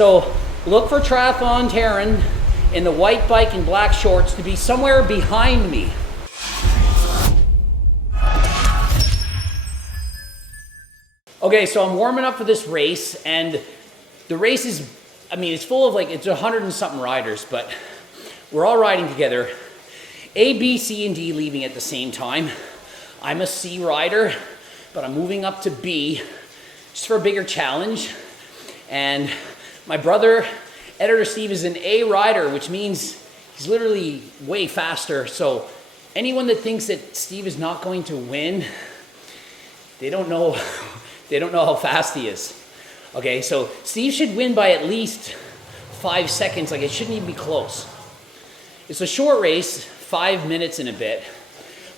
So look for Triathlon Taren in the white bike and black shorts to be somewhere behind me. Okay, so I'm warming up for this race, and the race is, I mean, it's full of like, it's 100 and something riders, but we're all riding together. A, B, C, and D leaving at the same time. I'm a C rider, but I'm moving up to B just for a bigger challenge. And my brother, editor Steve, is an A rider, which means he's literally way faster. So anyone that thinks that Steve is not going to win, they don't know how fast he is. Okay, so Steve should win by at least 5 seconds. Like, it shouldn't even be close. It's a short race, 5 minutes and a bit,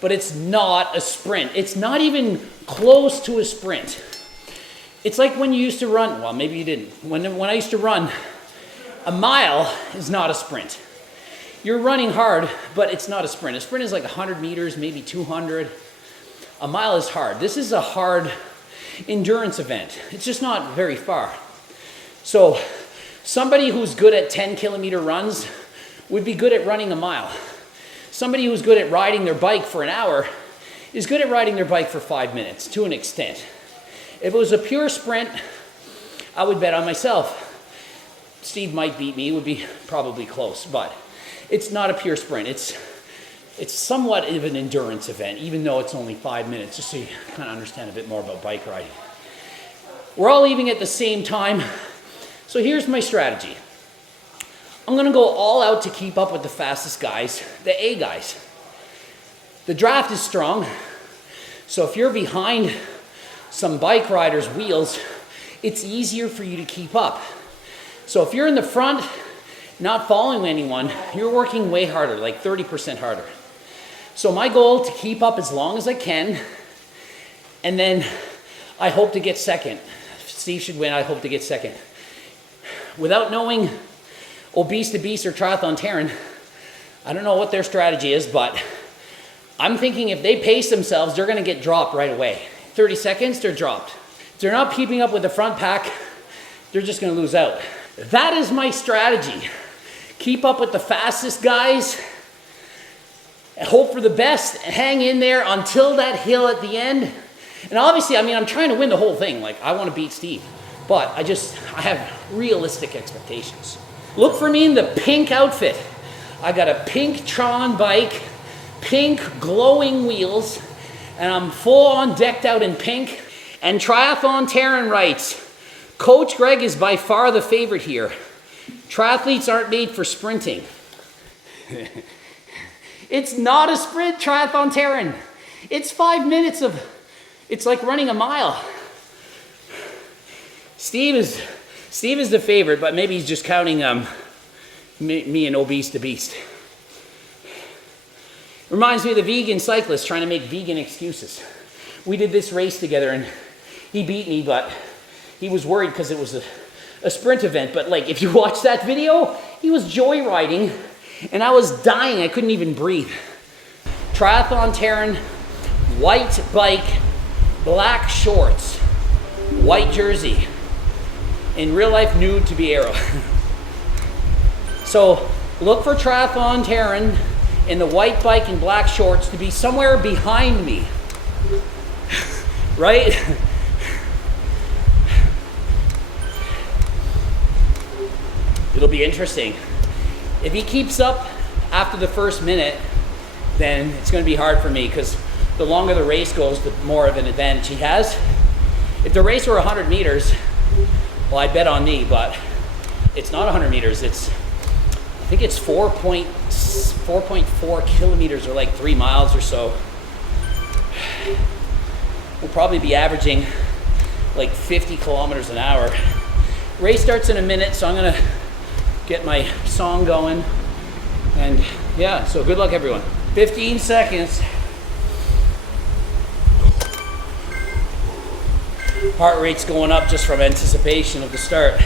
but it's not a sprint. It's not even close to a sprint. It's like when you used to run, well, maybe you didn't. When I used to run, a mile is not a sprint. You're running hard, but it's not a sprint. A sprint is like 100 meters, maybe 200. A mile is hard. This is a hard endurance event. It's just not very far. So somebody who's good at 10-kilometer runs would be good at running a mile. Somebody who's good at riding their bike for an hour is good at riding their bike for 5 minutes, to an extent. If it was a pure sprint, I would bet on myself. Steve might beat me, it would be probably close, but it's not a pure sprint. It's somewhat of an endurance event, even though it's only 5 minutes, just so you kind of understand a bit more about bike riding. We're all leaving at the same time, so here's my strategy. I'm gonna go all out to keep up with the fastest guys, the A guys. The draft is strong, so if you're behind some bike riders' wheels, it's easier for you to keep up. So if you're in the front, not following anyone, you're working way harder, like 30% harder. So my goal to keep up as long as I can, and then I hope to get second. If Steve should win, I hope to get second. Without knowing Obese to Beast or Triathlon Taren, I don't know what their strategy is, but I'm thinking if they pace themselves, they're gonna get dropped right away. 30 seconds, they're dropped. If they're not keeping up with the front pack, they're just gonna lose out. That is my strategy. Keep up with the fastest guys, hope for the best, hang in there until that hill at the end. And obviously, I mean, I'm trying to win the whole thing. Like, I want to beat Steve, but I have realistic expectations. Look for me in the pink outfit. I got a pink Tron bike, pink glowing wheels, and I'm full on decked out in pink. And Triathlon Taren writes, Coach Greg is by far the favorite here. Triathletes aren't made for sprinting. It's not a sprint, Triathlon Taren. It's 5 minutes of, it's like running a mile. Steve is the favorite, but maybe he's just counting me and Obese to Beast. Reminds me of the vegan cyclist trying to make vegan excuses. We did this race together and he beat me, but he was worried because it was a sprint event. But like, if you watch that video, he was joyriding and I was dying. I couldn't even breathe. Triathlon Taren, white bike, black shorts, white jersey. In real life, nude to be arrow. So look for Triathlon Taren in the white bike and black shorts to be somewhere behind me. Right? It'll be interesting. If he keeps up after the first minute, then it's going to be hard for me because the longer the race goes, the more of an advantage he has. If the race were 100 meters, well, I'd bet on me, but it's not 100 meters. I think it's 4.4 kilometers or like 3 miles or so. We'll probably be averaging like 50 kilometers an hour. Race starts in a minute, so I'm gonna get my song going. And yeah, so good luck everyone. 15 seconds. Heart rate's going up just from anticipation of the start.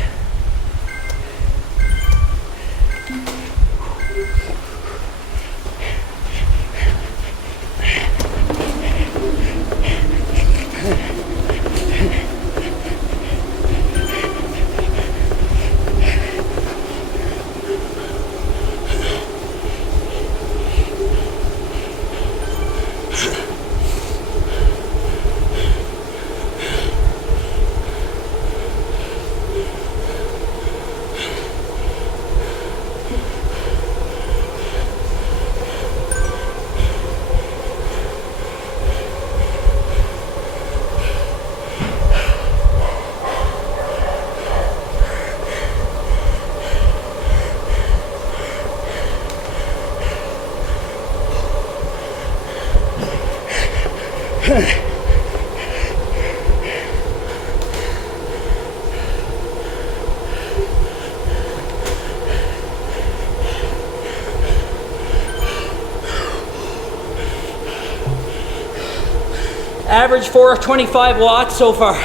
Average 425 watts so far.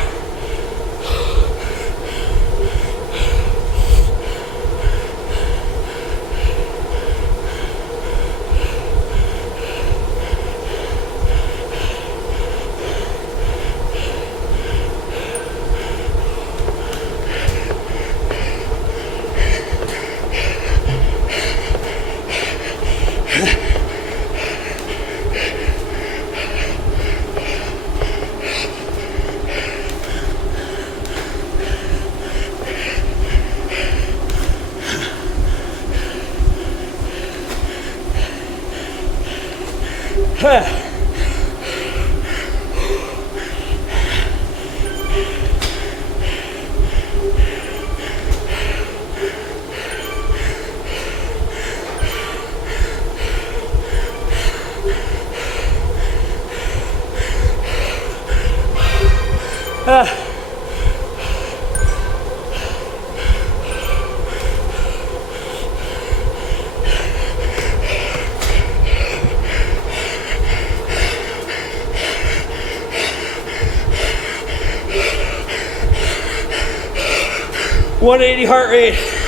.180 heart rate.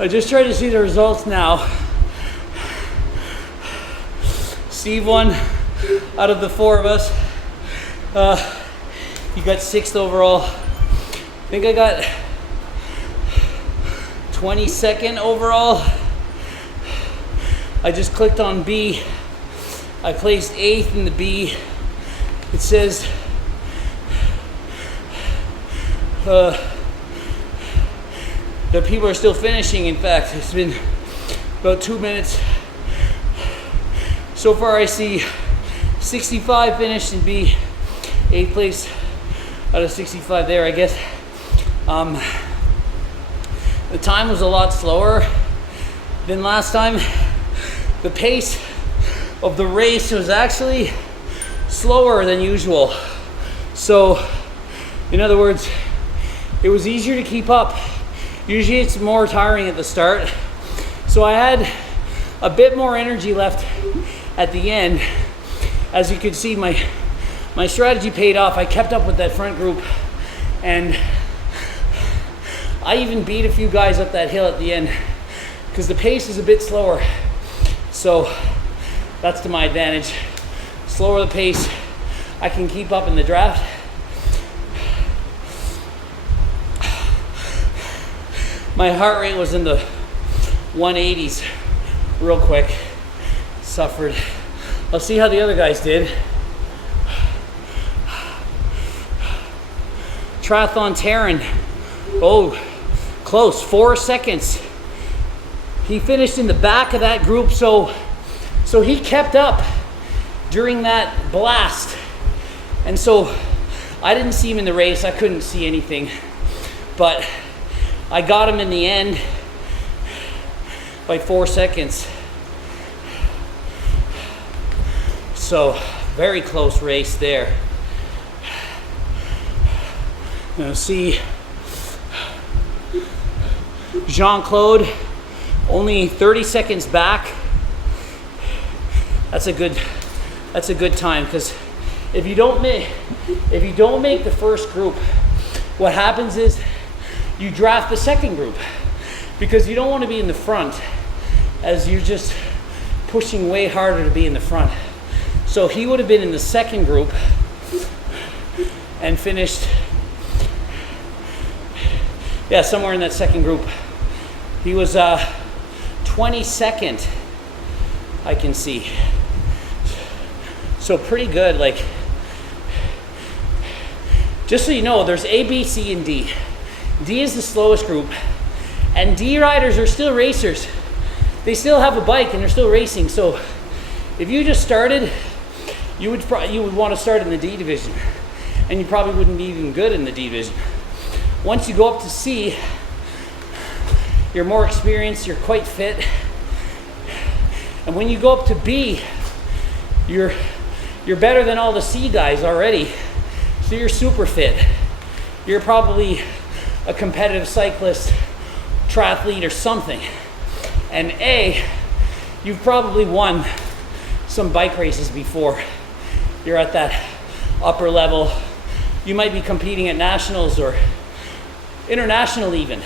I just tried to see the results now. Steve won out of the 4 of us. He got 6th overall. I think I got 22nd overall. I just clicked on B. I placed 8th in the B. It says that people are still finishing. In fact, it's been about 2 minutes. So far I see 65 finished in B, 8th place out of 65 there, I guess. The time was a lot slower than last time. The pace of the race was actually slower than usual. So, in other words, it was easier to keep up. Usually it's more tiring at the start. So I had a bit more energy left at the end. As you can see, my strategy paid off. I kept up with that front group, and I even beat a few guys up that hill at the end because the pace is a bit slower. So that's to my advantage. Slower the pace, I can keep up in the draft. My heart rate was in the 180s real quick. Suffered. I'll see how the other guys did. Triathlon Taren. Oh, close. 4 seconds. He finished in the back of that group, so he kept up during that blast. And so I didn't see him in the race. I couldn't see anything. But I got him in the end by 4 seconds. So, very close race there. Now see Jean-Claude only 30 seconds back. That's a good time, because if you don't make the first group, what happens is you draft the second group, because you don't want to be in the front as you're just pushing way harder to be in the front. So he would have been in the second group and finished, yeah, somewhere in that second group. He was 22nd, I can see. So pretty good. Like, just so you know, there's A, B, C, and D. D is the slowest group, and D riders are still racers. They still have a bike and they're still racing. So if you just started, you would want to start in the D division, and you probably wouldn't be even good in the D division. Once you go up to C, you're more experienced, you're quite fit. And when you go up to B, you're better than all the C guys already. So you're super fit. You're probably a competitive cyclist, triathlete, or something. And A, you've probably won some bike races before. You're at that upper level. You might be competing at nationals or international even.